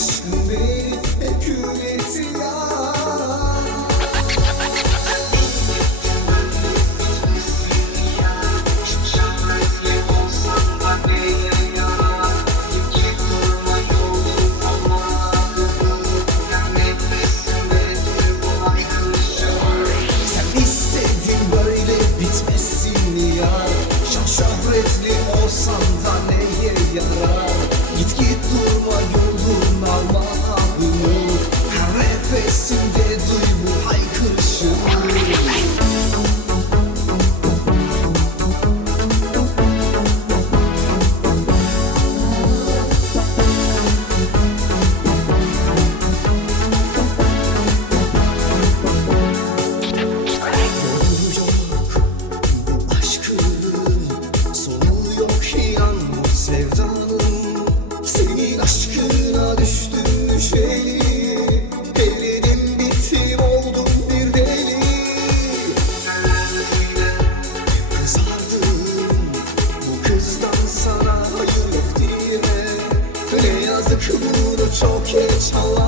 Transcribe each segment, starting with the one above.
Aşkın beni hep so kids how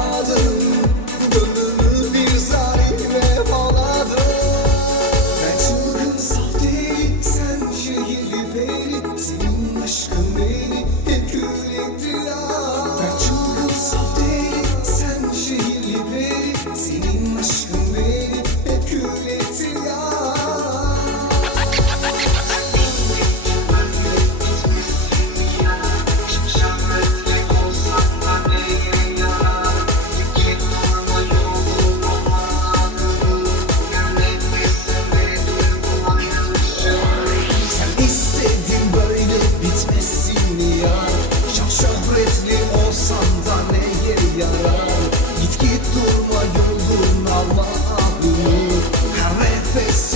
face